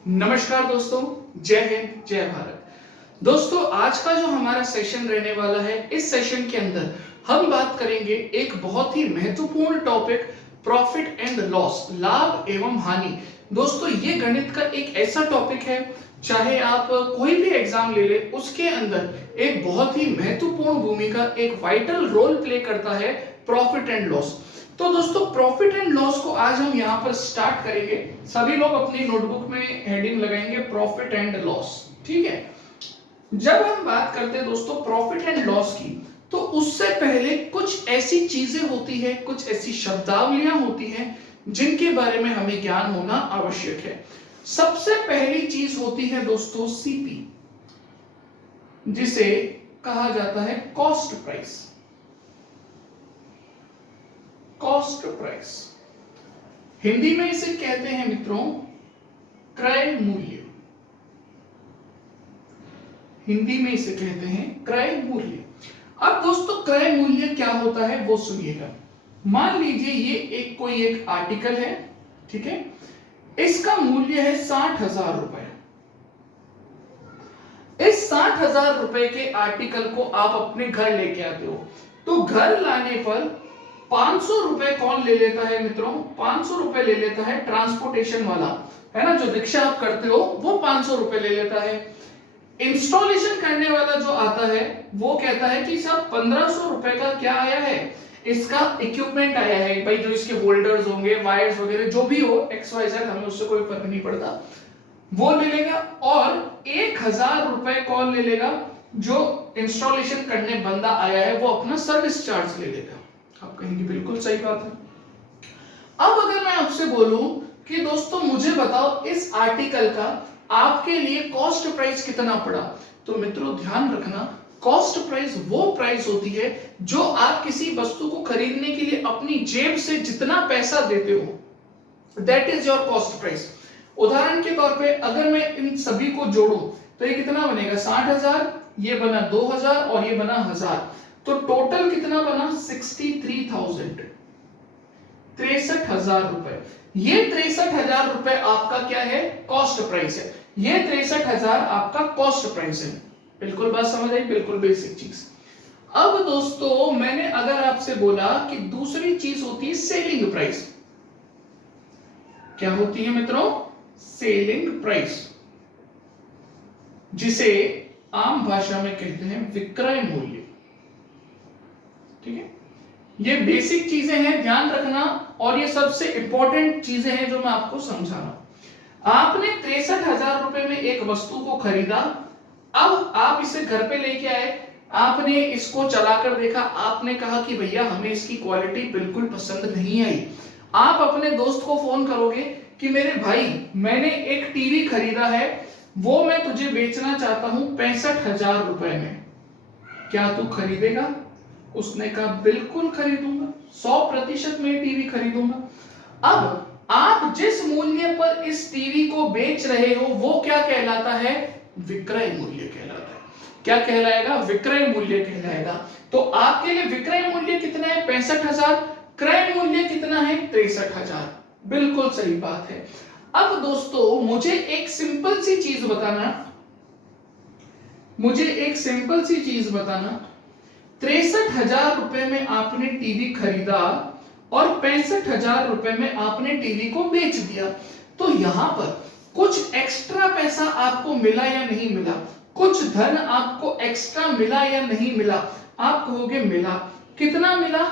नमस्कार दोस्तों, जय हिंद जय भारत। दोस्तों, आज का जो हमारा सेशन रहने वाला है, इस सेशन के अंदर हम बात करेंगे एक बहुत ही महत्वपूर्ण टॉपिक, प्रॉफिट एंड लॉस, लाभ एवं हानि। दोस्तों, ये गणित का एक ऐसा टॉपिक है, चाहे आप कोई भी एग्जाम ले ले, उसके अंदर एक बहुत ही महत्वपूर्ण भूमिका, एक वाइटल रोल प्ले करता है प्रॉफिट एंड लॉस। तो दोस्तों, प्रॉफिट एंड लॉस को आज हम यहाँ पर स्टार्ट करेंगे। सभी लोग अपनी नोटबुक में हेडिंग लगाएंगे प्रॉफिट एंड लॉस। ठीक है। जब हम बात करते हैं दोस्तों प्रॉफिट एंड लॉस की, तो उससे पहले कुछ ऐसी चीजें होती है, कुछ ऐसी शब्दावलियां होती हैं जिनके बारे में हमें ज्ञान होना आवश्यक है। सबसे पहली चीज होती है दोस्तों सीपी, जिसे कहा जाता है cost price. Cost price Hindi में इसे कहते हैं मित्रों क्रय मूल्य। हिंदी में इसे कहते हैं क्रय मूल्य। अब दोस्तों, क्रय मूल्य क्या होता है वो सुनिएगा। मान लीजिए ये कोई एक आर्टिकल है, ठीक है, इसका मूल्य है 60,000 रुपए। इस 60,000 रुपए के आर्टिकल को आप अपने घर लेके आते हो, तो घर लाने पर 500 रुपए कौन ले लेता है मित्रों? 500 रुपए ले लेता है ट्रांसपोर्टेशन वाला, है ना, जो रिक्शा आप करते हो वो 500 रुपए ले लेता है। इंस्टॉलेशन करने वाला जो आता है वो कहता है कि साहब 1500 रुपए का क्या आया है, इसका इक्विपमेंट आया है, भाई जो इसके होल्डर्स होंगे, वायर्स वगैरह जो भी हो, XYZ, हमें उससे कोई फर्क नहीं पड़ता, वो ले लेगा। और 1000 रुपए कौन ले लेगा? जो इंस्टॉलेशन करने बंदा आया है वो अपना सर्विस चार्ज ले लेगा। आप कहेंगे बिल्कुल सही बात है। अब अगर मैं आपसे बोलूं कि दोस्तों मुझे बताओ इस आर्टिकल का आपके लिए कॉस्ट प्राइस कितना पड़ा, तो मित्रों ध्यान रखना, कॉस्ट प्राइस वो प्राइस होती है जो आप किसी वस्तु को खरीदने के लिए अपनी जेब से जितना पैसा देते हो, that is your cost price. उदाहरण के तौर पे अगर मैं इन सभी को जोड़ूं तो ये कितना बनेगा? 60,000, ये बना 2,000 और ये बना 1,000, तो टोटल कितना बना? 63,000, 63,000 रुपए। ये 63,000 रुपए आपका क्या है? कॉस्ट प्राइस है। ये 63,000 आपका कॉस्ट प्राइस है। बिल्कुल बात समझ आई, बिल्कुल बेसिक चीज। अब दोस्तों, मैंने अगर आपसे बोला कि दूसरी चीज होती है सेलिंग प्राइस। क्या होती है मित्रों? सेलिंग प्राइस, जिसे आम भाषा में कहते हैं विक्रय मूल्य। ठीक है, ये बेसिक चीजें हैं, ध्यान रखना, और ये सबसे इंपॉर्टेंट चीजें हैं जो मैं आपको समझा रहा हूं। आपने 63,000 रुपए में एक वस्तु को खरीदा, अब आप इसे घर पे लेके आए, आपने इसको चलाकर देखा, आपने कहा कि भैया हमें इसकी क्वालिटी बिल्कुल पसंद नहीं आई। आप अपने दोस्त को फोन करोगे कि मेरे भाई मैंने एक टीवी खरीदा है, वो मैं तुझे बेचना चाहता हूं 65,000 रुपए में, क्या तू खरीदेगा? उसने कहा बिल्कुल खरीदूंगा, 100% में टीवी खरीदूंगा। अब आप जिस मूल्य पर इस टीवी को बेच रहे हो वो क्या कहलाता है? विक्रय मूल्य कहलाता है। क्या कहलाएगा? विक्रय मूल्य कहलाएगा। तो आपके लिए विक्रय मूल्य कितना है? 65,000। क्रय मूल्य कितना है? 63,000। बिल्कुल सही बात है। अब दोस्तों, मुझे एक सिंपल सी चीज बताना, 63,000 रुपए में आपने टीवी खरीदा और 65,000 रुपए में आपने टीवी को बेच दिया, तो यहां पर कुछ एक्स्ट्रा पैसा आपको मिला या नहीं मिला? कुछ धन आपको एक्स्ट्रा मिला या नहीं मिला? आप कहोगे मिला। कितना मिला?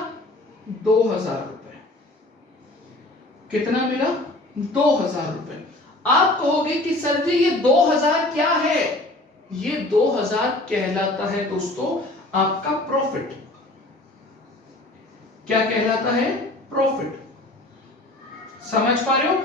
2,000 रुपए। कितना मिला? 2,000 रुपए। आप कहोगे कि सर जी ये 2,000 क्या है? ये 2,000 कहलाता है दोस्तों आपका प्रॉफिट। क्या कहलाता है? प्रॉफिट। समझ पा रहे हो?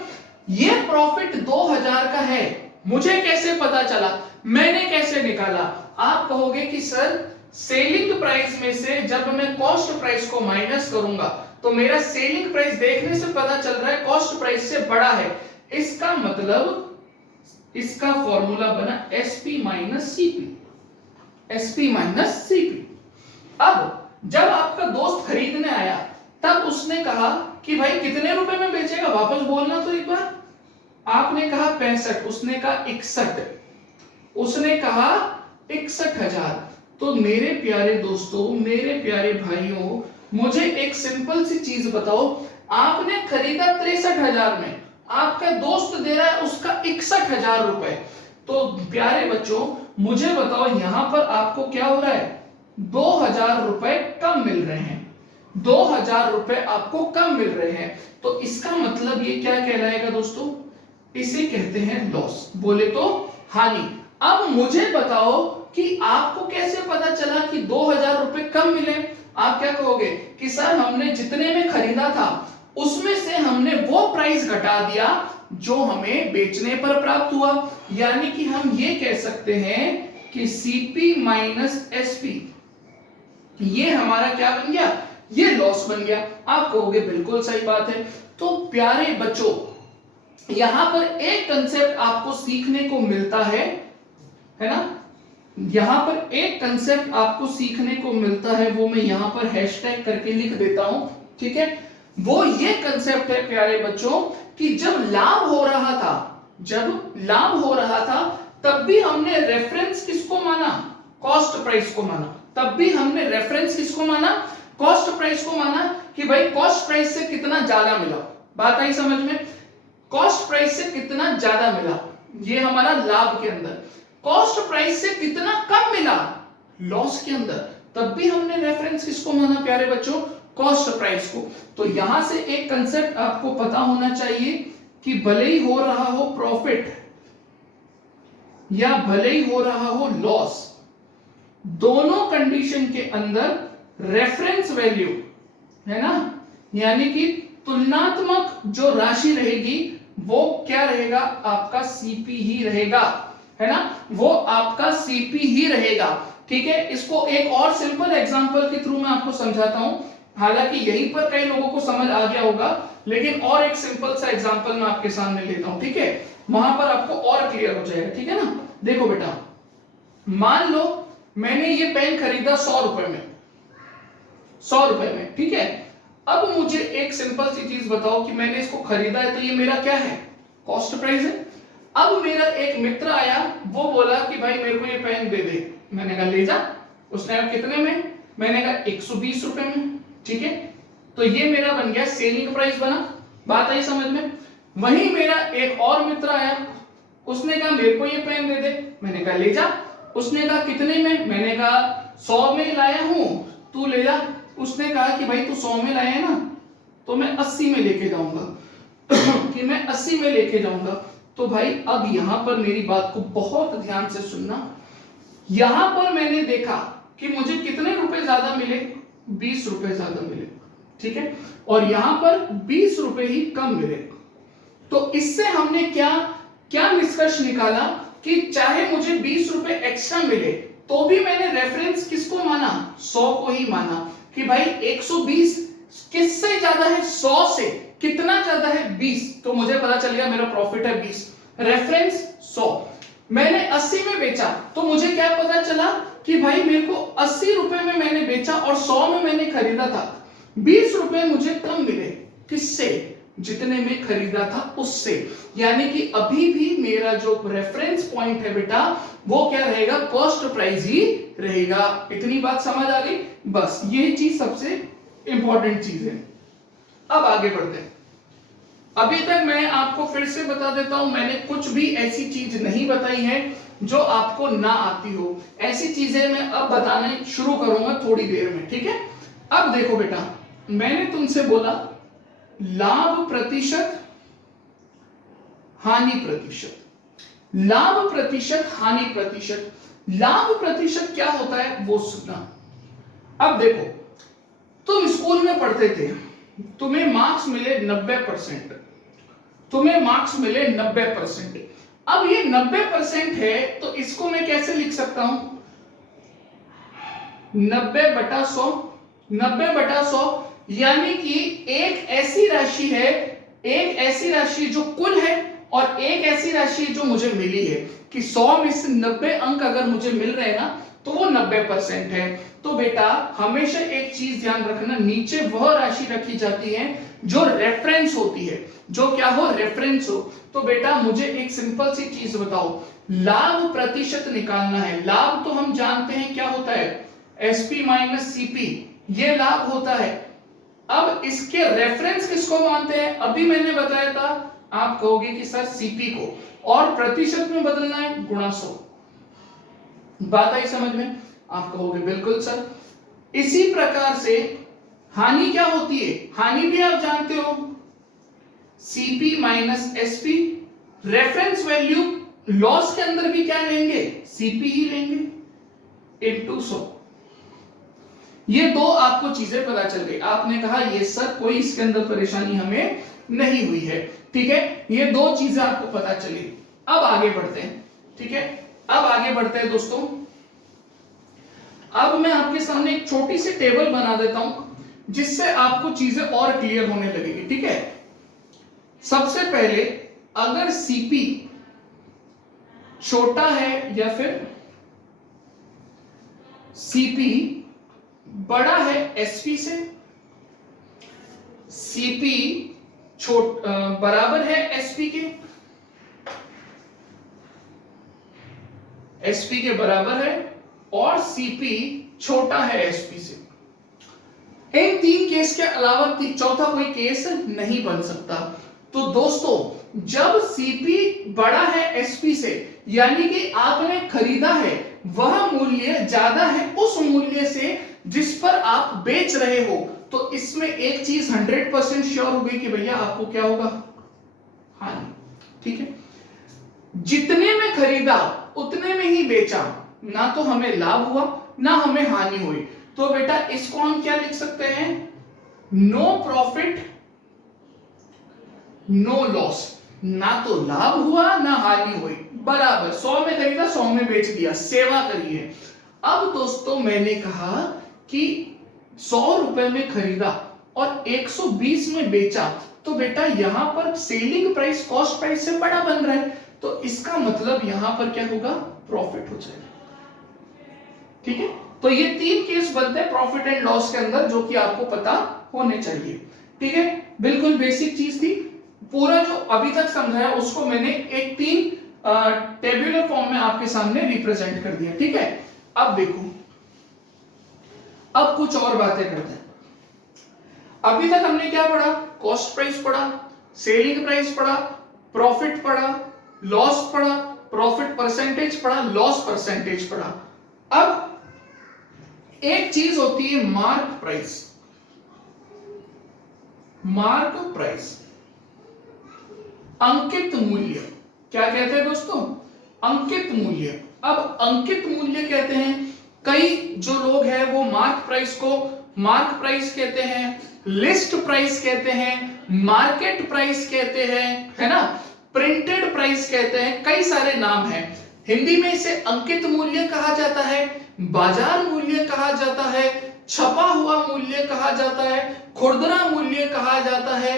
ये प्रॉफिट 2,000 का है। मुझे कैसे पता चला? मैंने कैसे निकाला? आप कहोगे कि सर सेलिंग प्राइस में से जब मैं कॉस्ट प्राइस को माइनस करूंगा तो मेरा सेलिंग प्राइस देखने से पता चल रहा है कॉस्ट प्राइस से बड़ा है। इसका मतलब इसका फॉर्मूला बना SP minus CP। SP minus CP। अब जब आपका दोस्त खरीदने आया तब उसने कहा कि भाई कितने रुपए में बेचेगा? वापस बोलना तो एक बार। आपने कहा 65, उसने कहा 61, उसने कहा 61,000। तो मेरे प्यारे दोस्तों, मेरे प्यारे भाइयों, मुझे एक सिंपल सी चीज बताओ, आपने खरीदा 63,000 में, आपका दोस्त दे रहा है उसका 61,000 रुपए। तो प्यारे बच्चों मुझे बताओ यहां पर आपको क्या हो रहा है, 2,000 रुपए कम मिल रहे हैं, 2,000 रुपए आपको कम मिल रहे हैं। तो इसका मतलब ये क्या कहलाएगा दोस्तों, इसे कहते हैं लॉस, बोले तो हानि। अब मुझे बताओ कि आपको कैसे पता चला कि 2,000 रुपए कम मिले। आप क्या कहोगे कि सर हमने जितने में खरीदा था उसमें से हमने वो प्राइस घटा दिया जो हमें बेचने पर प्राप्त हुआ, यानी कि हम ये कह सकते हैं कि सीपी माइनस एसपी, ये हमारा क्या बन गया, ये लॉस बन गया। आप कहोगे बिल्कुल सही बात है। तो प्यारे बच्चों यहां पर एक कंसेप्ट आपको सीखने को मिलता है ना, यहां पर एक कंसेप्ट आपको सीखने को मिलता है, वो मैं यहां पर हैशटैग करके लिख देता हूं, ठीक है। वो ये कंसेप्ट है प्यारे बच्चों कि जब लाभ हो रहा था, जब लाभ हो रहा था तब भी हमने रेफरेंस किसको माना, कॉस्ट प्राइस को माना। तब भी हमने रेफरेंस किसको माना, कॉस्ट प्राइस को माना कि भाई कॉस्ट प्राइस से कितना ज्यादा मिला। बात आई समझ में, कॉस्ट प्राइस से कितना ज्यादा मिला ये हमारा लाभ के अंदर, कॉस्ट प्राइस से कितना कम मिला लॉस के अंदर, तब भी हमने रेफरेंस किसको माना प्यारे बच्चों, कॉस्ट प्राइस को। तो यहां से एक कंसेप्ट आपको पता होना चाहिए कि भले ही हो रहा हो प्रॉफिट या भले ही हो रहा हो लॉस, दोनों कंडीशन के अंदर रेफरेंस वैल्यू है ना, यानी कि तुलनात्मक जो राशि रहेगी वो क्या रहेगा, आपका सीपी ही रहेगा, है ना, वो आपका सीपी ही रहेगा। ठीक है, इसको एक और सिंपल एग्जांपल के थ्रू मैं आपको समझाता हूं, हालांकि यहीं पर कई लोगों को समझ आ गया होगा, लेकिन और एक सिंपल सा एग्जांपल मैं आपके सामने लेता हूं, ठीक है, वहां पर आपको और क्लियर हो जाएगा। ठीक है ना, देखो बेटा, मान लो मैंने ये पेन खरीदा 100 रुपए में, 100 रुपए में, ठीक है। अब मुझे एक सिंपल सी चीज बताओ कि मैंने इसको खरीदा है तो ये मेरा क्या है, कॉस्ट प्राइस है। अब मेरा एक मित्र आया, वो बोला कि भाई मेरे को ये पेन दे दे, मैंने कहा ले जा। उसने कहा कितने में, मैंने कहा 120 रुपए में, ठीक है। तो ये मेरा बन गया सेलिंग प्राइस बना, बात आई समझ में। वहीं मेरा एक और मित्र आया, उसने कहा मेरे को ये पेन दे दे, मैंने कहा ले जा। उसने कहा कितने में, मैंने कहा 100 में लाया हूं, तू ले जा। उसने कहा कि भाई तू 100 में लाया है ना, तो मैं 80 में लेके जाऊंगा कि मैं 80 में लेके जाऊंगा। तो भाई अब यहां पर मेरी बात को बहुत ध्यान से सुनना, यहां पर मैंने देखा कि मुझे कितने रुपए ज्यादा मिले, 20 रुपए ज्यादा मिले, ठीक है, और यहां पर 20 रुपए ही कम मिले। तो इससे हमने क्या क्या निष्कर्ष निकाला कि चाहे मुझे 20 रुपए एक्स्ट्रा मिले तो भी मैंने रेफरेंस किसको माना, 100 को ही माना कि भाई 120 किससे ज्यादा है, 100 से कितना ज्यादा है, 20। तो मुझे पता चल गया मेरा प्रॉफिट है 20, रेफरेंस 100। मैंने 80 में बेचा तो मुझे क्या पता चला कि भाई मेरे को 80 रुपए में मैंने बेचा और 100 में मैंने खरीदा था, 20 रुपए मुझे कम मिले, किससे, जितने में खरीदा था उससे। यानी कि अभी भी मेरा जो रेफरेंस पॉइंट है बेटा वो क्या रहेगा, कॉस्ट प्राइस ही रहेगा। इतनी बात समझ आ गई, बस ये चीज सबसे इंपॉर्टेंट चीज है। अब आगे बढ़ते हैं। अभी तक मैं आपको फिर से बता देता हूं, मैंने कुछ भी ऐसी चीज नहीं बताई है जो आपको ना आती हो, ऐसी चीजें मैं अब बताने शुरू करूंगा थोड़ी देर में, ठीक है। अब देखो बेटा, मैंने तुमसे बोला लाभ प्रतिशत, हानि प्रतिशत, लाभ प्रतिशत, हानि प्रतिशत। लाभ प्रतिशत क्या होता है वो सुनना। अब देखो, तुम स्कूल में पढ़ते थे, तुम्हें मार्क्स मिले 90%, तुम्हें मार्क्स मिले 90%। अब ये 90% है तो इसको मैं कैसे लिख सकता हूं, 90/100, 90/100, यानी कि एक ऐसी राशि है, एक ऐसी राशि जो कुल है और एक ऐसी राशि जो मुझे मिली है कि 100 में से 90 अंक अगर मुझे मिल रहे हैं ना तो वो 90% है। तो बेटा हमेशा एक चीज ध्यान रखना, नीचे वह राशि रखी जाती है जो रेफरेंस होती है, जो क्या हो, रेफरेंस हो। तो बेटा मुझे एक सिंपल सी चीज बताओ, लाभ प्रतिशत निकालना है। लाभ तो हम जानते हैं क्या होता है, एसपी माइनस सीपी, ये लाभ होता है। अब इसके रेफरेंस किसको मानते हैं, अभी मैंने बताया था, आप कहोगे कि सर सीपी को, और प्रतिशत में बदलना है गुणा 100। बात आई समझ में, आप कहोगे बिल्कुल सर। इसी प्रकार से हानि क्या होती है, हानि भी आप जानते हो, CP minus SP. Reference value loss के अंदर भी क्या लेंगे, सीपी ही लेंगे इनटू 100। ये दो आपको चीजें पता चल गई। आपने कहा ये सर कोई इसके अंदर परेशानी हमें नहीं हुई है, ठीक है, ये दो चीजें आपको पता चली। अब आगे बढ़ते हैं, ठीक है, अब आगे बढ़ते हैं दोस्तों। अब मैं आपके सामने एक छोटी सी टेबल बना देता हूं जिससे आपको चीजें और क्लियर होने लगेगी, ठीक है। सबसे पहले अगर सीपी छोटा है या फिर सीपी बड़ा है एसपी से, सीपी बराबर है एसपी के, एसपी के बराबर है, और सीपी छोटा है एसपी से। इन तीन केस के अलावा चौथा कोई केस नहीं बन सकता। तो दोस्तों जब सीपी बड़ा है एसपी से, यानी कि आपने खरीदा है वह मूल्य ज्यादा है उस मूल्य से जिस पर आप बेच रहे हो, तो इसमें एक चीज 100% श्योर हो गई कि भैया आपको क्या होगा, हानि, ठीक है। जितने में खरीदा उतने में ही बेचा, ना तो हमें लाभ हुआ ना हमें हानि हुई। तो बेटा इसको हम क्या लिख सकते हैं, नो प्रॉफिट नो लॉस, ना तो लाभ हुआ ना हानि हुई, बराबर 100 में खरीदा 100 में बेच दिया, सेवा करिए। अब दोस्तों मैंने कहा कि 100 रुपए में खरीदा और 120 में बेचा, तो बेटा यहां पर सेलिंग प्राइस कॉस्ट प्राइस से बड़ा बन रहा है, तो इसका मतलब यहां पर क्या होगा, प्रॉफिट हो जाएगा, ठीक है। तो ये तीन केस बनते हैं प्रॉफिट एंड लॉस के अंदर, जो कि आपको पता होने चाहिए, ठीक है। बिल्कुल बेसिक चीज थी, पूरा जो अभी तक समझाया उसको मैंने एक तीन टेबुलर फॉर्म में आपके सामने रिप्रेजेंट कर दिया, ठीक है। अब देखो, अब कुछ और बातें करते हैं। अभी तक हमने क्या पढ़ा, कॉस्ट प्राइस पढ़ा, सेलिंग प्राइस पढ़ा, प्रॉफिट पढ़ा, लॉस पढ़ा, प्रॉफिट परसेंटेज पढ़ा, लॉस परसेंटेज पढ़ा। अब एक चीज होती है मार्क प्राइस, मार्क प्राइस, अंकित मूल्य, क्या कहते हैं दोस्तों, अंकित मूल्य। अब अंकित मूल्य कहते हैं, कई जो लोग हैं वो मार्क प्राइस को मार्क प्राइस कहते हैं, लिस्ट प्राइस कहते हैं, मार्केट प्राइस कहते हैं, है ना, प्रिंटेड प्राइस कहते हैं, कई सारे नाम हैं। हिंदी में इसे अंकित मूल्य कहा जाता है, बाजार मूल्य कहा जाता है, छपा हुआ मूल्य कहा जाता है, खुदरा मूल्य कहा जाता है,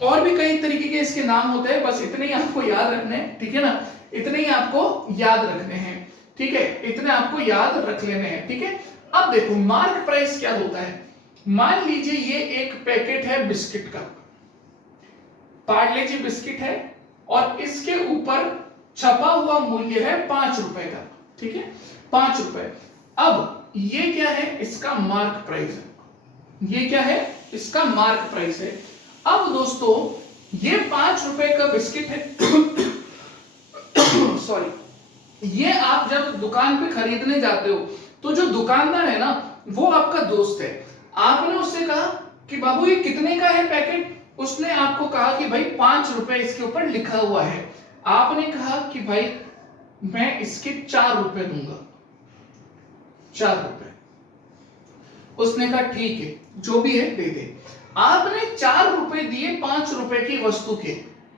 और भी कई तरीके के इसके नाम होते हैं। बस इतने ही आपको याद रखने हैं, ठीक है ना, इतने ही आपको याद रखने हैं, ठीक है, इतने आपको याद रख लेने हैं, ठीक है। अब देखो मार्क प्राइस क्या होता है, मान लीजिए ये एक पैकेट है बिस्किट का, पार्ले जी बिस्किट है, और इसके ऊपर छपा हुआ मूल्य है 5 रुपए का, ठीक है, 5 रुपए। अब ये क्या है, इसका मार्क प्राइस है, ये क्या है, इसका मार्क प्राइस है। अब दोस्तों ये 5 रुपए का बिस्किट है सॉरी, ये आप जब दुकान पे खरीदने जाते हो तो जो दुकानदार है ना वो आपका दोस्त है, आपने उससे कहा कि बाबू ये कितने का है पैकेट, उसने आपको कहा कि भाई 5 रुपए इसके ऊपर लिखा हुआ है, आपने कहा कि भाई मैं इसके 4 रुपए दूंगा, 4 रुपए। उसने कहा ठीक है जो भी है दे दे, आपने 4 रुपए दिए 5 रुपए की वस्तु के,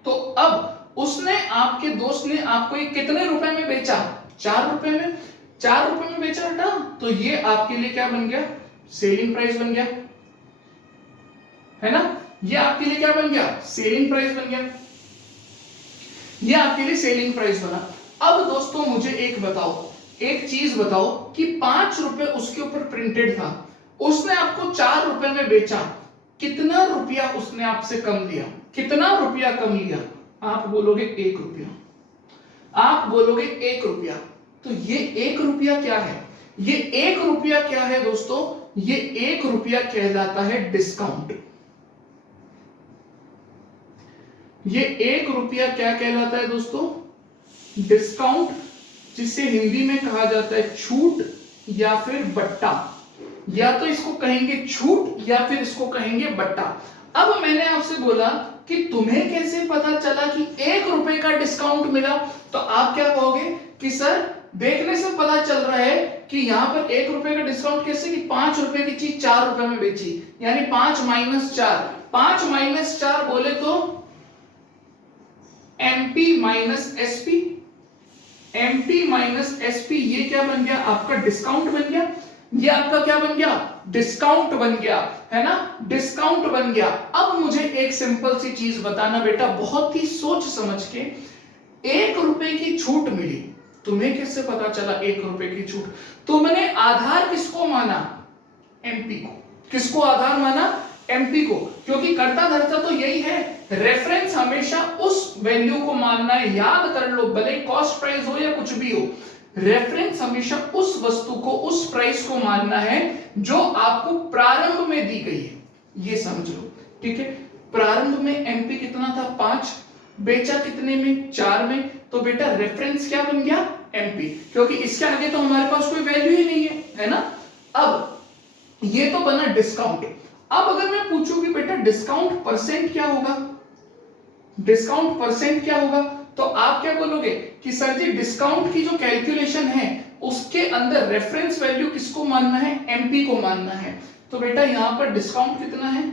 तो अब उसने आपके दोस्त ने आपको ये कितने रुपए में बेचा, 4 रुपए में, 4 रुपए में बेचा बेटा, तो ये आपके लिए क्या बन गया, सेलिंग प्राइस बन गया, है ना, ये आपके लिए क्या बन गया, सेलिंग प्राइस बन गया, ये आपके लिए सेलिंग प्राइस बना। अब दोस्तों मुझे एक बताओ एक चीज बताओ कि 5 रुपए उसके ऊपर प्रिंटेड था, उसने आपको 4 रुपए में बेचा, कितना रुपया उसने आपसे कम लिया? कितना रुपया कम लिया? आप बोलोगे 1 रुपया, आप बोलोगे 1 रुपया। तो ये 1 रुपया क्या है? ये 1 रुपया क्या है दोस्तों? ये 1 रुपया कहलाता है डिस्काउंट। ये 1 रुपया क्या कहलाता है दोस्तों? डिस्काउंट, जिसे हिंदी में कहा जाता है छूट या फिर बट्टा। या तो इसको कहेंगे छूट या फिर इसको कहेंगे बट्टा। अब मैंने आपसे बोला कि तुम्हें कैसे पता चला कि 1 रुपए का डिस्काउंट मिला? तो आप क्या कहोगे कि सर देखने से पता चल रहा है कि यहां पर 1 रुपए का डिस्काउंट कैसे, कि 5 रुपए की चीज 4 रुपए में बेची, यानी 5 माइनस 4। 5 माइनस 4 बोले तो MP minus SP. MP minus SP ये क्या बन गया? आपका डिस्काउंट बन गया। ये आपका क्या बन गया? डिस्काउंट बन गया, है ना? डिस्काउंट बन गया। अब मुझे एक सिंपल सी चीज बताना बेटा, बहुत ही सोच समझ के। 1 रुपए की छूट मिली, तुम्हें कैसे पता चला 1 रुपए की छूट? तुमने आधार किसको माना? एमपी को। किसको आधार माना? एमपी को, क्योंकि करता धरता तो यही है। रेफरेंस हमेशा उस वैल्यू को मानना है, याद कर लो, भले कॉस्ट प्राइस हो या कुछ भी हो, रेफरेंस हमेशा उस वस्तु को, उस प्राइस को मानना है जो आपको प्रारंभ में दी गई है। ये समझ लो, ठीक है? प्रारंभ में एमपी कितना था? 5, बेचा कितने में? 4 में। तो बेटा रेफरेंस क्या बन गया? एमपी, क्योंकि इसके आगे तो हमारे पास कोई वैल्यू ही नहीं है ना? अब ये तो बना डिस्काउंट। अब अगर मैं पूछूं कि बेटा डिस्काउंट परसेंट क्या होगा? डिस्काउंट परसेंट क्या होगा? तो आप क्या बोलोगे कि सर जी डिस्काउंट की जो कैलकुलेशन है उसके अंदर रेफरेंस वैल्यू किसको मानना है? एमपी को मानना है। तो बेटा यहां पर डिस्काउंट कितना है?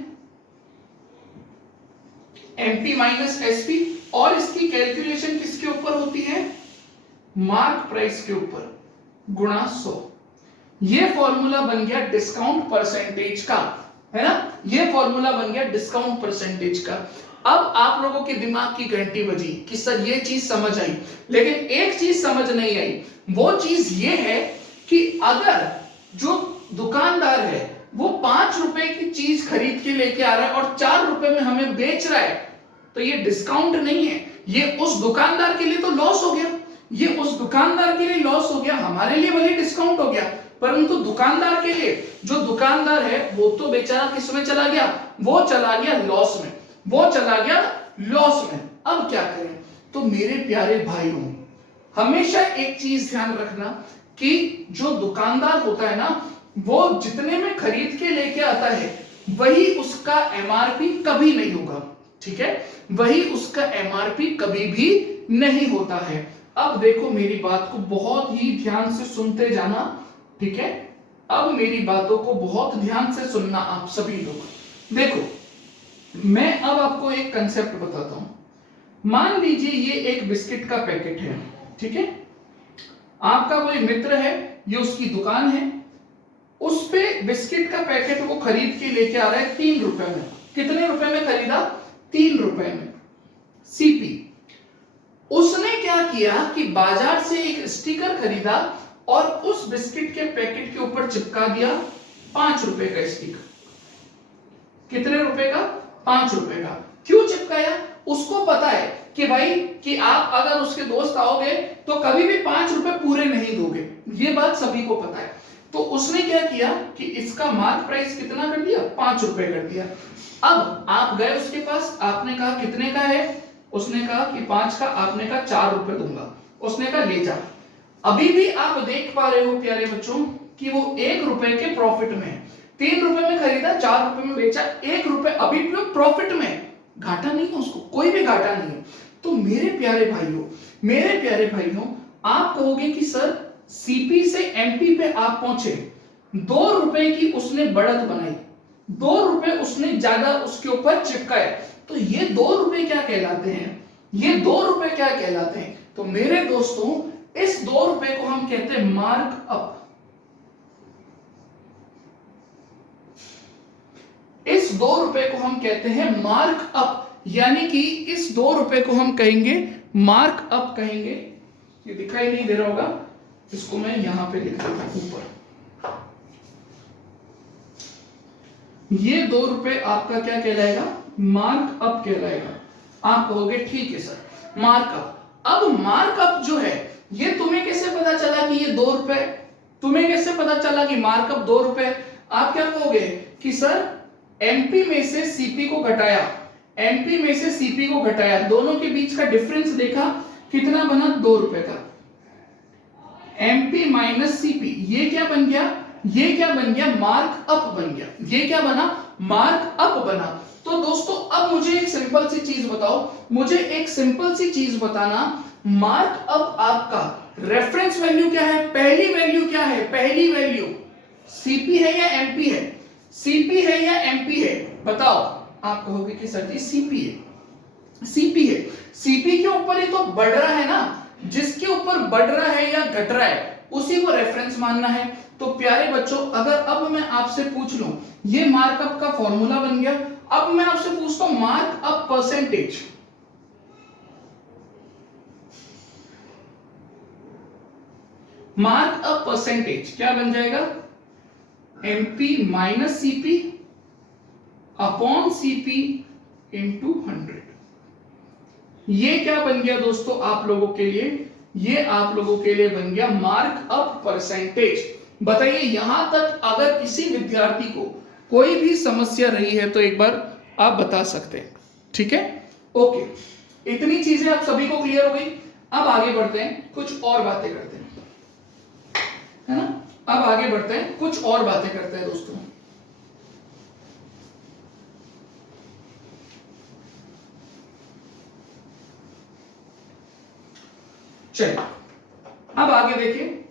एमपी माइनस एसपी, और इसकी कैलकुलेशन किसके ऊपर होती है? मार्क प्राइस के ऊपर, गुणा 100। ये फॉर्मूला बन गया डिस्काउंट परसेंटेज का, है ना? ये फॉर्मूला बन गया डिस्काउंट परसेंटेज का। अब आप लोगों के दिमाग की घंटी बजी कि सर ये चीज समझ आई, लेकिन एक चीज समझ नहीं आई। वो चीज ये है कि अगर जो दुकानदार है वो 5 रुपए की चीज खरीद के लेके आ रहा है और 4 रुपए में हमें बेच रहा है, तो ये डिस्काउंट नहीं है, ये उस दुकानदार के लिए तो लॉस हो गया। ये उस दुकानदार के लिए लॉस हो गया, हमारे लिए भले डिस्काउंट हो गया, परंतु दुकानदार के लिए, जो दुकानदार है वो तो बेचारा किस में चला गया? वो चला गया लॉस में, वो चला गया लॉस में। अब क्या करें? तो मेरे प्यारे भाइयों, हमेशा एक चीज ध्यान रखना कि जो दुकानदार होता है ना, वो जितने में खरीद के लेके आता है वही उसका एमआरपी कभी नहीं होगा, ठीक है? वही उसका एमआरपी कभी भी नहीं होता है। अब देखो मेरी बात को बहुत ही ध्यान से सुनते जाना, ठीक है? अब मेरी बातों को बहुत ध्यान से सुनना आप सभी लोग। देखो मैं अब आपको एक कंसेप्ट बताता हूं। मान लीजिए ये एक बिस्किट का पैकेट है, ठीक है? आपका कोई मित्र है, ये उसकी दुकान है, उस पे बिस्किट का पैकेट वो खरीद के लेके आ रहा है 3 रुपए में। कितने रुपए में खरीदा? 3 रुपए में। सीपी उसने क्या किया कि बाजार से एक स्टिकर खरीदा और उस बिस्किट के पैकेट के ऊपर चिपका दिया 5 रुपए का स्टिकर। कितने रुपए का? 5 रुपए का। क्यों चिपकाया? उसको पता है कि भाई कि आप अगर उसके दोस्त आओगे तो कभी भी 5 रुपए पूरे नहीं दोगे, ये बात सभी को पता है। तो उसने क्या किया कि इसका मार्क प्राइस कितना कर दिया? 5 रुपए कर दिया। अब आप गए उसके पास, आपने कहा कितने का है? उसने कहा कि 5 का। आपने कहा 4 रुपए दूंगा। उसने कहा ले जा। अभी भी आप देख पा रहे हो प्यारे बच्चों कि वो 1 रुपए के प्रॉफिट में है। 3 रुपए में खरीदा, 4 रुपए में बेचा, 1 रुपए अभी भी प्रॉफिट में, घाटा नहीं है उसको, कोई भी घाटा नहीं है। तो मेरे प्यारे भाइयों, आप कहोगे कि सर सीपी से एमपी पे आप पहुंचे, 2 रुपए की उसने बढ़त बनाई, 2 रुपए उसने ज्यादा उसके ऊपर चिपकाए, तो ये 2 रुपए क्या कहलाते हैं? ये 2 रुपए क्या कहलाते हैं? तो मेरे दोस्तों इस 2 रुपए को हम कहते हैं मार्क अप। इस 2 रुपए को हम कहते हैं मार्क अप, यानी कि इस 2 रुपए को हम कहेंगे मार्क अप कहेंगे। ये दिखाई नहीं दे रहा होगा, इसको मैं यहां पे लिख देता हूं ऊपर। ये 2 रुपए आपका क्या कहलाएगा? मार्क अप कहलाएगा। आप कहोगे ठीक है सर, मार्कअप। अब मार्कअप जो है ये तुम्हें कैसे पता चला कि ये 2 रुपए? तुम्हें कैसे पता चला कि मार्कअप 2 रुपए? आप क्या कहोगे कि सर एमपी में से सीपी को घटाया, एमपी में से सीपी को घटाया, दोनों के बीच का डिफरेंस देखा, कितना बना? 2 रुपए का। एमपी माइनस सीपी, ये क्या बन गया? ये क्या बन गया? मार्क अप बन गया। ये क्या बना? मार्क अप बना। तो दोस्तों अब मुझे एक सिंपल सी चीज बताओ, मुझे एक सिंपल सी चीज बताना, मार्क अप आपका रेफरेंस वैल्यू क्या है? पहली वैल्यू क्या है? पहली वैल्यू सीपी है या एमपी है? सीपी है या एमपी है? बताओ। आप कहोगे कि सर जी सीपी है। सीपी है, सीपी के ऊपर ही तो बढ़ रहा है ना, जिसके ऊपर बढ़ रहा है या घट रहा है उसी को रेफरेंस मानना है। तो प्यारे बच्चों अगर अब मैं आपसे पूछ लूं, ये मार्कअप का फॉर्मूला बन गया। अब मैं आपसे पूछता हूं mark up percentage, mark up percentage क्या बन जाएगा? MP minus CP upon CP into 100। ये क्या बन गया दोस्तों आप लोगों के लिए? ये आप लोगों के लिए बन गया मार्क अप परसेंटेज। बताइए यहां तक अगर किसी विद्यार्थी को कोई भी समस्या रही है तो एक बार आप बता सकते हैं। ठीक है, ओके, इतनी चीजें आप सभी को क्लियर हो गई। अब आगे बढ़ते हैं, कुछ और बातें करते हैं, है ना? अब आगे बढ़ते हैं, कुछ और बातें करते हैं दोस्तों। चलिए अब आगे देखिए,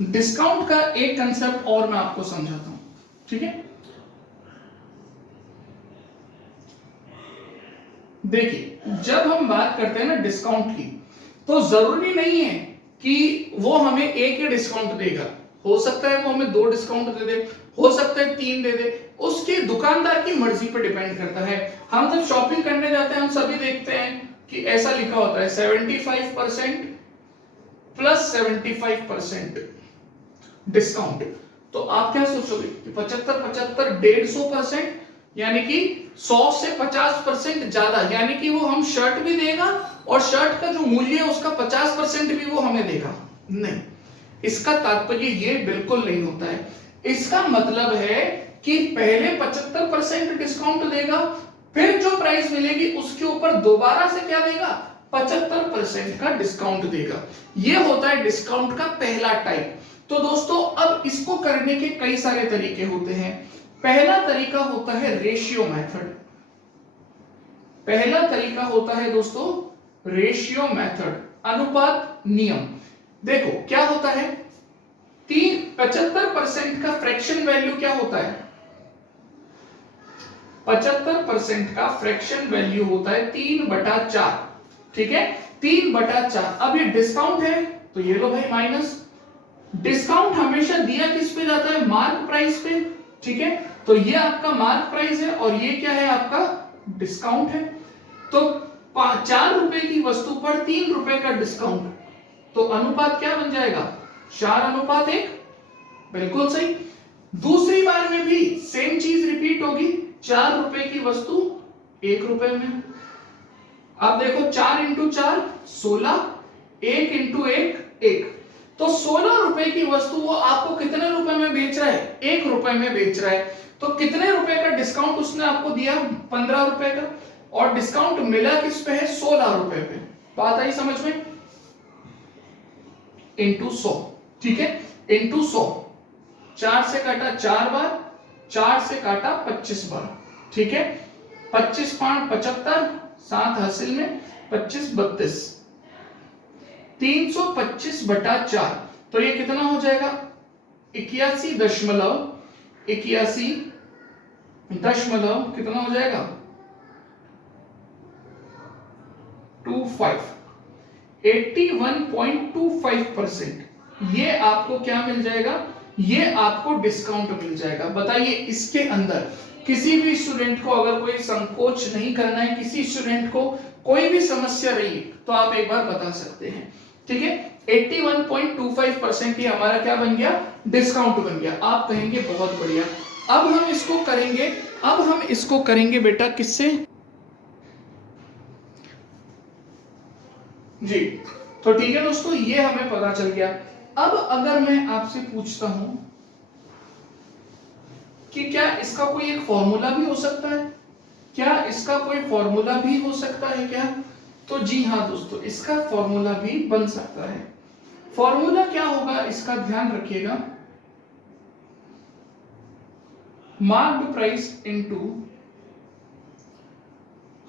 डिस्काउंट का एक कंसेप्ट और मैं आपको समझाता हूं। ठीक है, देखिए जब हम बात करते हैं ना डिस्काउंट की, तो जरूरी नहीं है कि वो हमें एक ही डिस्काउंट देगा। हो सकता है वो हमें 2 डिस्काउंट दे दे, हो सकता है 3 दे दे, उसके दुकानदार की मर्जी पर डिपेंड करता है। हम जब शॉपिंग करने जाते हैं हम सभी देखते हैं कि ऐसा लिखा होता है 75% प्लस 75% डिस्काउंट। तो आप क्या सोचोगे कि 75 150% यानी कि 100 से 50% ज्यादा, यानी कि वो हम शर्ट भी देगा और शर्ट का जो मूल्य है उसका 50% भी वो हमें देगा। नहीं, इसका तात्पर्य ये बिल्कुल नहीं होता है। इसका मतलब है कि पहले 75% डिस्काउंट देगा, फिर जो प्राइस मिलेगी उसके ऊपर दोबारा से क्या देगा? 75% का डिस्काउंट देगा। यह होता है डिस्काउंट का पहला टाइप। तो दोस्तों अब इसको करने के कई सारे तरीके होते हैं। पहला तरीका होता है रेशियो मेथड। पहला तरीका होता है दोस्तों रेशियो मेथड, अनुपात नियम। देखो क्या होता है, 75% का फ्रैक्शन वैल्यू क्या होता है? 75% का फ्रैक्शन वैल्यू होता है 3/4। ठीक है, 3/4। अब ये डिस्काउंट है तो ये लो भाई माइनस। डिस्काउंट हमेशा दिया किस पे जाता है? मार्क प्राइस पे। ठीक है, तो ये आपका मार्क प्राइस है और ये क्या है? आपका डिस्काउंट है। तो 4 रुपए की वस्तु पर 3 रुपए का डिस्काउंट, तो अनुपात क्या बन जाएगा? 4:1। बिल्कुल सही। दूसरी बार में भी सेम चीज रिपीट होगी, 4 रुपए की वस्तु 1 रुपए में। अब देखो 4 × 4 16, 1 × 1 1। तो 16 रुपए की वस्तु वो आपको कितने रुपए में बेच रहा है? 1 रुपए में बेच रहा है। तो कितने रुपए का डिस्काउंट उसने आपको दिया? 15 रुपए का। और डिस्काउंट मिला किस पे है? 16 रुपए पे। बात आई समझ में? इंटू 100। ठीक है, इंटू 100। 4 से काटा 4 बार, 4 से काटा 25 बार। ठीक है, 25 5 75, 7 हासिल में 25 32, 325/4। तो ये कितना हो जाएगा? 81 दशमलव कितना हो जाएगा? 25, 81.25%। ये आपको क्या मिल जाएगा? ये आपको डिस्काउंट मिल जाएगा। बताइए इसके अंदर किसी भी स्टूडेंट को अगर कोई संकोच नहीं करना है, किसी स्टूडेंट को कोई भी समस्या रही तो आप एक बार बता सकते हैं। ठीक है, 81.25% ही हमारा क्या बन गया, डिस्काउंट बन गया। आप कहेंगे बहुत बढ़िया। अब हम इसको करेंगे बेटा किससे जी। तो ठीक है दोस्तों, ये हमें पता चल गया। अब अगर मैं आपसे पूछता हूं कि क्या इसका कोई एक फॉर्मूला भी हो सकता है, क्या इसका कोई फॉर्मूला भी हो सकता है क्या? तो जी हाँ दोस्तों, इसका फॉर्मूला भी बन सकता है। फॉर्मूला क्या होगा इसका ध्यान रखिएगा, marked price into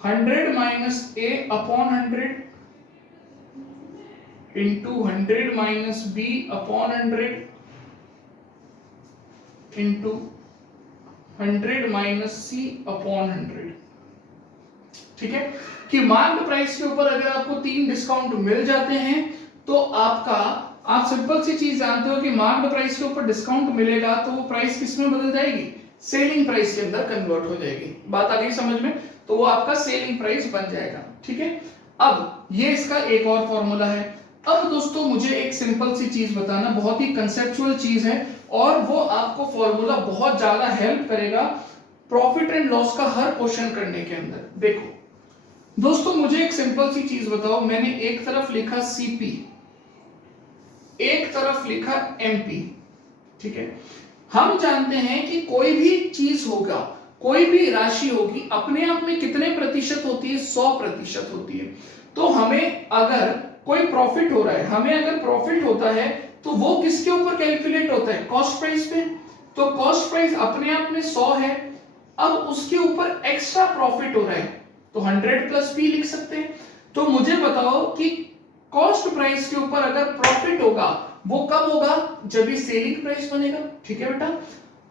100 minus a upon 100 into 100 minus b upon 100 into 100 minus c upon 100। ठीक है, कि मार्क्ड प्राइस के ऊपर अगर आपको 3 डिस्काउंट मिल जाते हैं तो आप सिंपल सी चीज जानते हो कि मार्क्ड प्राइस के ऊपर डिस्काउंट मिलेगा तो वो प्राइस किस में बदल जाएगी, सेलिंग प्राइस के अंदर कन्वर्ट हो जाएगी। बात आ गई समझ में? तो वो आपका सेलिंग प्राइस बन जाएगा। ठीक है, अब ये इसका एक और फॉर्मूला है। अब दोस्तों मुझे एक सिंपल सी चीज बताना, बहुत ही कंसेप्चुअल चीज है और वो आपको फॉर्मूला बहुत ज्यादा हेल्प करेगा प्रॉफिट एंड लॉस का हर क्वेश्चन करने के अंदर। देखो दोस्तों, मुझे एक सिंपल सी चीज बताओ, मैंने एक तरफ लिखा सीपी, एक तरफ लिखा एमपी। ठीक है, हम जानते हैं कि कोई भी चीज होगा, कोई भी राशि होगी, अपने आप में कितने प्रतिशत होती है, 100% होती है। तो हमें अगर कोई प्रॉफिट हो रहा है, हमें अगर प्रॉफिट होता है तो वो किसके ऊपर कैलकुलेट होता है, कॉस्ट प्राइस पे। तो कॉस्ट प्राइस अपने आप में 100 है, अब उसके ऊपर एक्स्ट्रा प्रॉफिट हो रहा है तो 100 प्लस बी लिख सकते हैं। तो मुझे बताओ कि कॉस्ट प्राइस के ऊपर अगर प्रॉफिट होगा वो कब होगा, जब भी सेलिंग प्राइस बनेगा। ठीक है बेटा,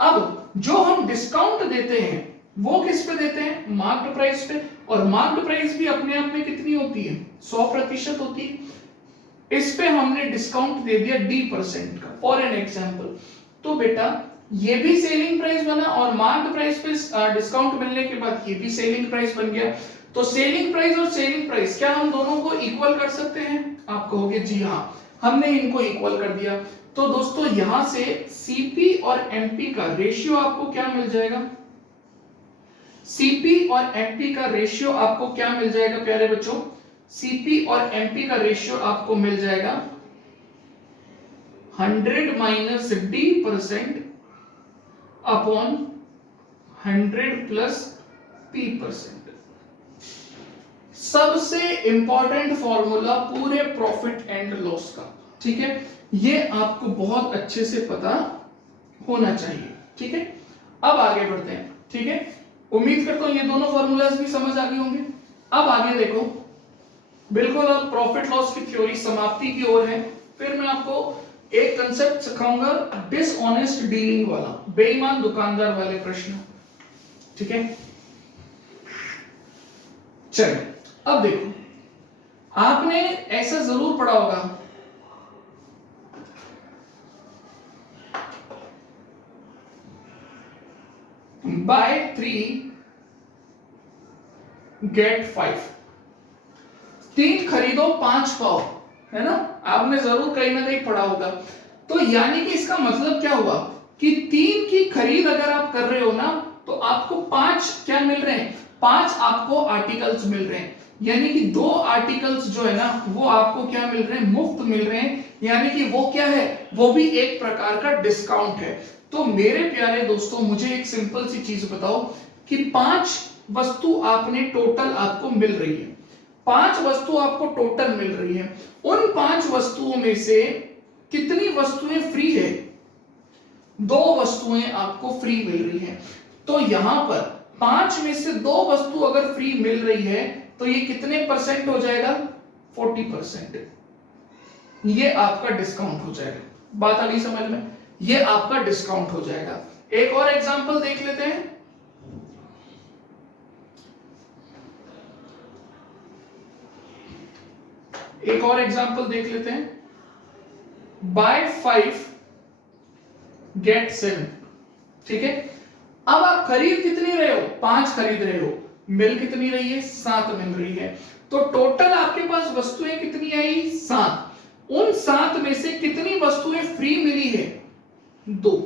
अब जो हम डिस्काउंट देते हैं वो किस पे देते हैं, मार्क्ड प्राइस पे, और मार्क्ड प्राइस भी अपने आप में कितनी होती है, 100% होती है। इस पे हमने डिस्काउंट दे दिया D% का, फॉर एन एग्जांपल। तो बेटा ये भी सेलिंग प्राइस बना और मार्क्ड प्राइस पे डिस्काउंट मिलने के बाद ये भी सेलिंग प्राइस बन गया। तो सेलिंग प्राइस और सेलिंग प्राइस क्या हम दोनों को इक्वल कर सकते हैं? आप कहोगे जी हाँ, हमने इनको इक्वल कर दिया। तो दोस्तों यहां से सीपी और एमपी का रेशियो आपको क्या मिल जाएगा, सीपी और एमपी का रेशियो आपको क्या मिल जाएगा प्यारे बच्चों, सीपी और एमपी का रेशियो आपको मिल जाएगा 100 minus D% upon 100 plus P%। सबसे इंपॉर्टेंट फॉर्मूला पूरे प्रॉफिट एंड लॉस का। ठीक है, ये आपको बहुत अच्छे से पता होना चाहिए। ठीक है, अब आगे बढ़ते हैं। ठीक है, उम्मीद करता हूं ये दोनों फॉर्मूलाज भी समझ आ गए होंगे। अब आगे देखो, बिल्कुल अब प्रॉफिट लॉस की थ्योरी समाप्ति की ओर है। फिर मैं आपको एक कंसेप्ट सिखाऊंगा डिसऑनेस्ट डीलिंग वाला, बेईमान दुकानदार वाले प्रश्न। ठीक है, चलिए अब देखो, आपने ऐसा जरूर पढ़ा होगा बाय 3 गेट 5, 3 खरीदो 5 पाओ, है ना, आपने जरूर कहीं ना कहीं पढ़ा होगा। तो यानी कि इसका मतलब क्या हुआ कि 3 की खरीद अगर आप कर रहे हो ना तो आपको 5 क्या मिल रहे हैं, 5 आपको आर्टिकल्स मिल रहे हैं। यानी कि 2 आर्टिकल्स जो है ना वो आपको क्या मिल रहे हैं, मुफ्त मिल रहे हैं। यानी कि वो क्या है, वो भी एक प्रकार का डिस्काउंट है। तो मेरे प्यारे दोस्तों, मुझे एक सिंपल सी चीज बताओ कि 5 वस्तु आपने टोटल आपको मिल रही है, 5 वस्तु आपको टोटल मिल रही है। उन 5 वस्तुओं में से कितनी वस्तुएं फ्री है, 2 वस्तुएं आपको फ्री मिल रही है। तो यहां पर 5 में से 2 वस्तु अगर फ्री मिल रही है तो ये कितने परसेंट हो जाएगा, 40%। ये आपका डिस्काउंट हो जाएगा। बात आ गई समझ में, ये आपका डिस्काउंट हो जाएगा। एक और एग्जांपल देख लेते हैं। एक और एग्जांपल देख लेते हैं, बाय 5 गेट 7। ठीक है, अब आप खरीद कितनी रहे हो, 5 खरीद रहे हो, मिल कितनी रही है, 7 मिल रही है। तो टोटल आपके पास वस्तुएं कितनी आई, 7। उन 7 में से कितनी वस्तुएं फ्री मिली है, 2।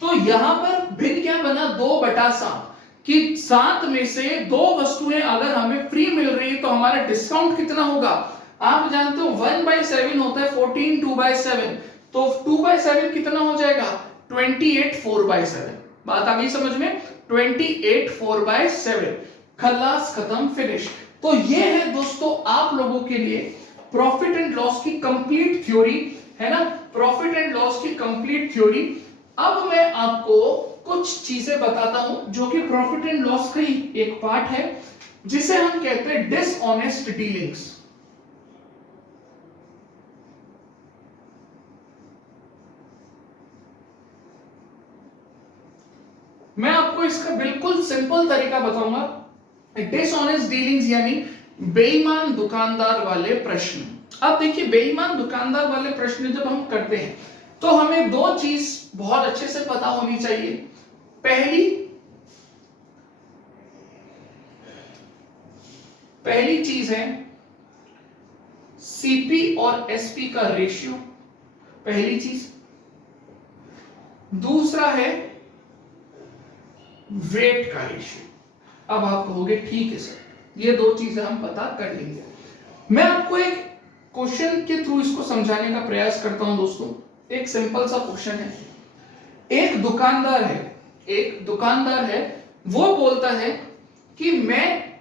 तो यहां पर भिन्न क्या बना, 2/7, कि 7 में से 2 वस्तुएं अगर हमें फ्री मिल रही है तो हमारा डिस्काउंट कितना होगा। आप जानते हो 1/7 होता है 14, 2/7, तो 2/7 कितना हो जाएगा, 28 4/7। बात आ गई समझ में, 28 4/7। खलास, खत्म, फिनिश। तो ये है दोस्तों आप लोगों के लिए प्रॉफिट एंड लॉस की कंप्लीट थ्योरी, है ना, प्रॉफिट एंड लॉस की कंप्लीट थ्योरी। अब मैं आपको कुछ चीजें बताता हूं जो कि प्रॉफिट एंड लॉस का ही एक पार्ट है, जिसे हम कहते हैं डिसऑनेस्ट डीलिंग्स। मैं आपको इसका बिल्कुल सिंपल तरीका बताऊंगा। डिसऑनेस्ट डीलिंग्स यानी बेईमान दुकानदार वाले प्रश्न। अब देखिए, बेईमान दुकानदार वाले प्रश्न जब हम करते हैं तो हमें 2 चीज बहुत अच्छे से पता होनी चाहिए। पहली चीज है सीपी और एसपी का रेशियो, पहली चीज। दूसरा है वेट का रेशियो। अब आप कहोगे ठीक है सर, ये 2 चीजें हम पता कर लेंगे। मैं आपको एक क्वेश्चन के थ्रू इसको समझाने का प्रयास करता हूं दोस्तों। एक सिंपल सा क्वेश्चन है। एक दुकानदार है, वो बोलता है कि मैं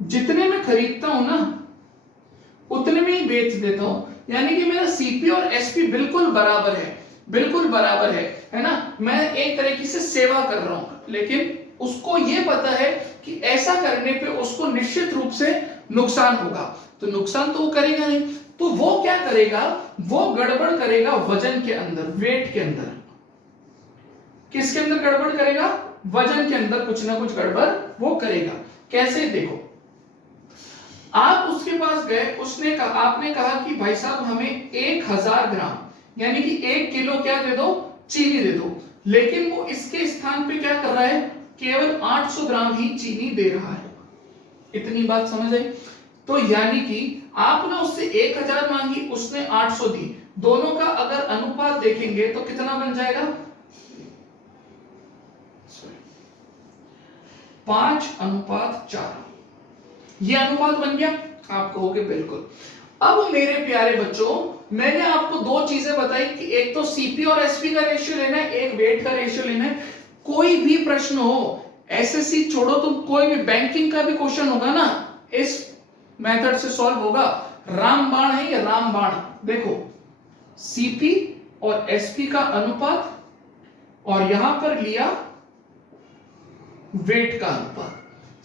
जितने में खरीदता हूं ना उतने में ही बेच देता हूं, यानी कि मेरा सीपी और एसपी बिल्कुल बराबर है ना। मैं एक तरीके से सेवा कर रहा हूं, लेकिन उसको ये पता है कि ऐसा करने पे उसको निश्चित रूप से नुकसान होगा, तो नुकसान तो वो करेगा नहीं। तो वो क्या करेगा, वो गड़बड़ करेगा वजन के अंदर, वेट के अंदर। किसके अंदर गड़बड़ करेगा, वजन के अंदर कुछ ना कुछ गड़बड़ वो करेगा। कैसे, देखो, आप उसके पास गए, उसने कहा, आपने कहा कि भाई साहब हमें 1000 ग्राम यानी कि 1 किलो क्या दे दो, चीनी दे दो। लेकिन वो इसके स्थान पे क्या कर रहा है, केवल 800 ग्राम ही चीनी दे रहा है। इतनी बात समझ आई। तो यानी कि आपने उससे 1000 मांगी, उसने 800 दी। दोनों का अगर अनुपात देखेंगे तो कितना बन जाएगा, 5:4। ये अनुपात बन गया। आप कहोगे बिल्कुल। अब मेरे प्यारे बच्चों, मैंने आपको 2 चीजें बताई कि एक तो सीपी और एसपी का रेशियो लेना है, एक वेट का रेशियो लेना है। कोई भी प्रश्न हो, एसएससी छोड़ो, तुम कोई भी बैंकिंग का भी क्वेश्चन होगा ना, इस मेथड से सॉल्व होगा। रामबाण है ये, रामबाण। देखो, सीपी और एसपी का अनुपात, और यहां पर लिया वेट का अनुपात।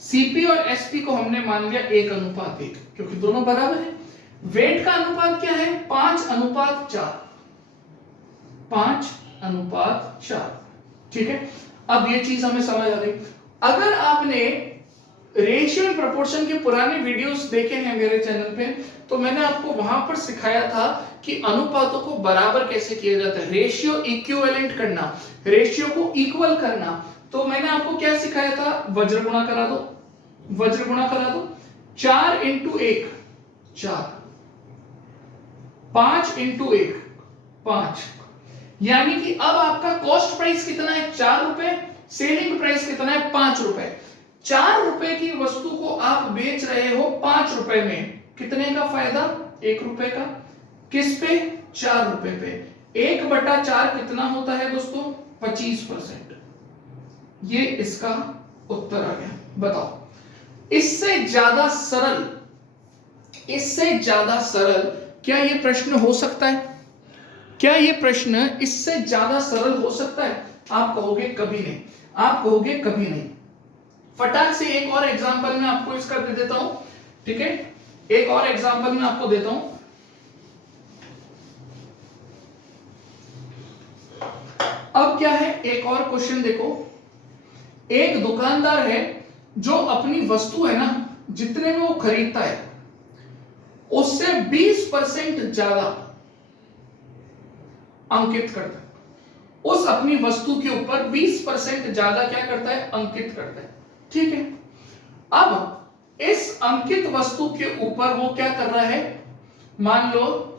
सीपी और एसपी को हमने मान लिया 1:1, क्योंकि दोनों बराबर है। वेट का अनुपात क्या है, 5:4। 5:4, ठीक है। अब ये चीज हमें समझ आ गई। अगर आपने रेशियो एंड प्रोपोर्शन के पुराने वीडियोस देखे हैं मेरे चैनल पे, तो मैंने आपको वहां पर सिखाया था कि अनुपातों को बराबर कैसे किया जाता है, रेशियो इक्विवेलेंट करना, रेशियो को इक्वल करना। तो मैंने आपको क्या सिखाया था, वज्र गुणा करा दो, 4 × 1 4, 5 × 1 5। यानी कि अब आपका कॉस्ट प्राइस कितना है, 4 रुपए, सेलिंग प्राइस कितना है, 5 रुपए। 4 रुपए की वस्तु को आप बेच रहे हो 5 रुपए में, कितने का फायदा, 1 रुपए का। किस पे, 4 रुपए पे। 1/4 कितना होता है दोस्तों, 25%। ये इसका उत्तर आ गया। बताओ, इससे ज्यादा सरल क्या ये प्रश्न हो सकता है, क्या ये प्रश्न इससे ज्यादा सरल हो सकता है? आप कहोगे कभी नहीं। फटाक से एक और एग्जांपल मैं आपको इसका दे देता हूं, ठीक है। एक और एग्जांपल मैं आपको देता हूं। अब क्या है, एक और क्वेश्चन देखो। एक दुकानदार है जो अपनी वस्तु है ना, जितने में वो खरीदता है उससे 20% ज्यादा अंकित करता है। उस अपनी वस्तु के ऊपर 20% ज्यादा क्या करता है, अंकित करता है। ठीक है, अब इस अंकित वस्तु के ऊपर वो क्या कर रहा है, मान लो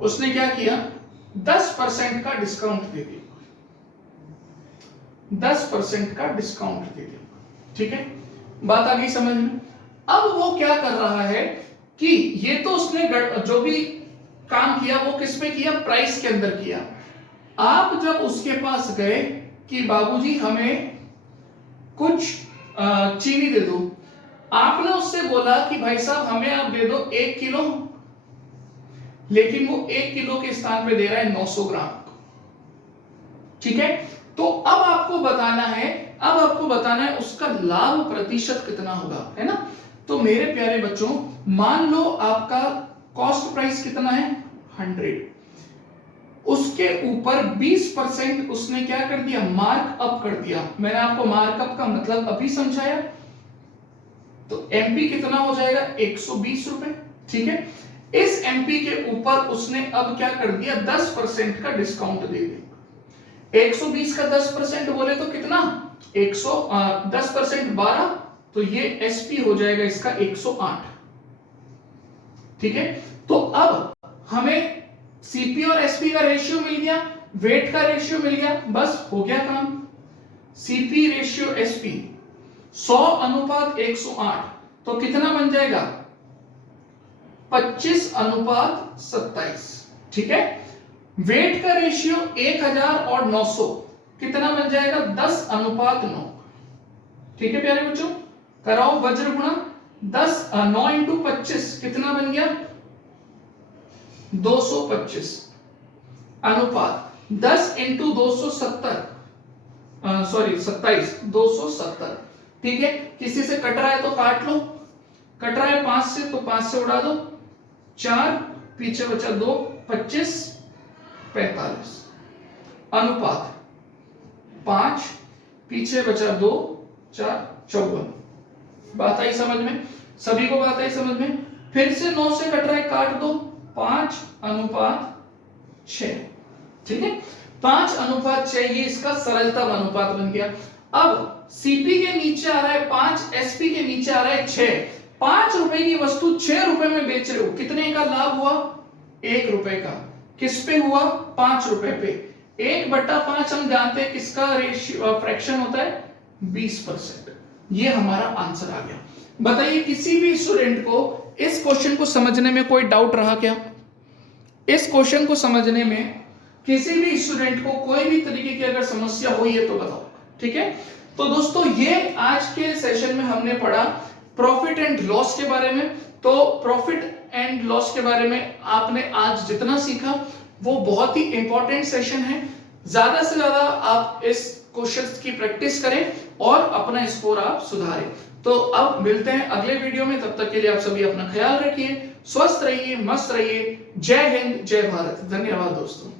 उसने क्या किया, 10% का डिस्काउंट दे दिया, 10% का डिस्काउंट दे दिया। ठीक है, बात आ गई समझ में। अब वो क्या कर रहा है कि ये तो उसने जो भी काम किया वो किस पे किया, प्राइस के अंदर किया। आप जब उसके पास गए कि बाबूजी हमें कुछ चीनी दे दो, आपने उससे बोला कि भाई साहब हमें आप दे दो 1 किलो, लेकिन वो 1 किलो के स्थान पे दे रहा है 900 ग्राम। ठीक है, तो अब आपको बताना है उसका लाभ प्रतिशत कितना होगा, है ना। तो मेरे प्यारे बच्चों, मान लो आपका कॉस्ट प्राइस कितना है 100, उसके ऊपर 20% उसने क्या कर दिया, मार्क अप कर दिया। मैंने आपको मार्कअप का मतलब अभी समझाया। तो एमपी कितना हो जाएगा, 120 रुपए। ठीक है, इस एमपी के ऊपर उसने अब क्या कर दिया, 10% का डिस्काउंट दे दिया। 120 का 10% बोले तो कितना, 10% 12, तो ये एसपी हो जाएगा इसका 108। ठीक है, तो अब हमें सीपी और एसपी का रेशियो मिल गया, वेट का रेशियो मिल गया, बस हो गया काम। सीपी रेशियो एसपी 100:108, तो कितना बन जाएगा, 25:27। ठीक है, वेट का रेशियो 1000 और 900 कितना बन जाएगा, 10:9। ठीक है प्यारे बच्चों, कराओ वज्र गुणा 9 × 25 कितना बन गया, 225 अनुपात 10 × 270 27 270। ठीक है, किसी से कट रहा है तो काट लो, कट रहा है 5 से तो 5 से उड़ा दो, 4 पीछे बचा 2, 25 45 अनुपात 5 पीछे बचा 2, 4 54। बात आई समझ में, सभी को बात आई समझ में। फिर से 9 से कट रहा है, काट दो, 5:6। ठीक है, 5:6 ये इसका सरलतम अनुपात बन गया। अब सीपी के नीचे आ रहा है 5, एसपी के नीचे आ रहा है 6। 5 रुपए की वस्तु 6 रुपए में बेच रहे हो, कितने का लाभ हुआ, 1 रुपए का। किस पे हुआ, 5 रुपए पे। 1/5 हम जानते हैं किसका रेशियो फ्रैक्शन होता है, 20%। ये हमारा आंसर आ गया। बताइए किसी भी स्टूडेंट को इस क्वेश्चन को समझने में कोई डाउट रहा क्या, इस क्वेश्चन को समझने में किसी भी स्टूडेंट को कोई भी तरीके की अगर समस्या हुई है तो बताओ। ठीक है, तो दोस्तों ये आज के सेशन में हमने पढ़ा प्रॉफिट एंड लॉस के बारे में। तो प्रॉफिट एंड लॉस के बारे में आपने आज जितना सीखा वो बहुत ही इंपॉर्टेंट सेशन है। ज्यादा से ज्यादा आप इस क्वेश्चंस की प्रैक्टिस करें और अपना स्कोर आप सुधारें। तो अब मिलते हैं अगले वीडियो में, तब तक के लिए आप सभी अपना ख्याल रखिए, स्वस्थ रहिए, मस्त रहिए। जय हिंद, जय भारत। धन्यवाद दोस्तों।